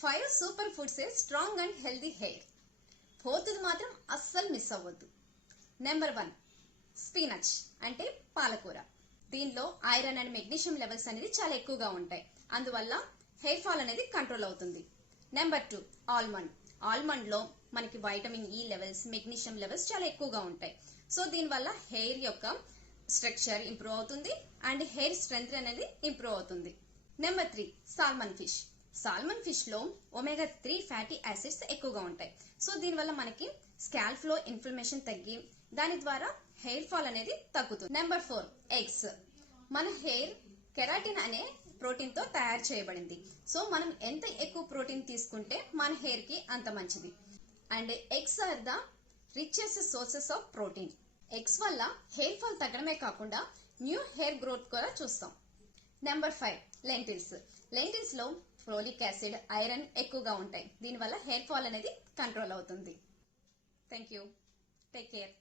5 super foods a strong and healthy hair. Fourth మాత్రం అస్సలు miss అవ్వద్దు. నెంబర్ 1 స్పినచ్ అంటే పాలకూర. దీనిలో ఐరన్ అండ్ మెగ్నీషియం లెవెల్స్ అనేది చాలా ఎక్కువగా ఉంటాయి. అందువల్ల హెయిర్ ఫాల్ అనేది కంట్రోల్ అవుతుంది. Number 2 almond. ఆల్మండ్ లో మనకి vitamin E levels, magnesium levels చాలా ఎక్కువగా ఉంటాయి. సో దీనివల్ల హెయిర్ యొక్క స్ట్రక్చర్ ఇంప్రూవ్ అవుతుంది అండ్ హెయిర్ స్ట్రెంగ్త్ అనేది ఇంప్రూవ్ అవుతుంది. Number 3 salmon fish. Salmon fish లో ఒమేగా 3 ఫ్యాటీ యాసిడ్స్ ఎక్కువగా ఉంటాయి. సో దీనివల్ల మనకి స్కాల్ప్ లో ఇన్ఫ్లమేషన్ తగ్గి దాని ద్వారా హెయిర్ ఫాల్ అనేది తగ్గుతుంది. Number 4 eggs. మన హెయిర్ కెరాటిన్ అనే ప్రోటీన్ తో తయారు చేయబడింది. సో మనం ఎంత ఎక్కువ ప్రోటీన్ తీసుకుంటే మన హెయిర్ కి అంత మంచిది. And eggs are the richest sources of protein. Eggs వల్ల హెయిర్ ఫాల్ తగ్గడమే కాకుండా న్యూ హెయిర్ గ్రోత్ కూడా చూస్తాం. Number 5 lentils. లెంటిల్స్ లో ఫోలిక్ యాసిడ్, ఐరన్ ఎక్కువగా ఉంటాయి. దీనివల్ల హెయిర్ ఫాల్ అనేది కంట్రోల్ అవుతుంది. Thank you. Take care.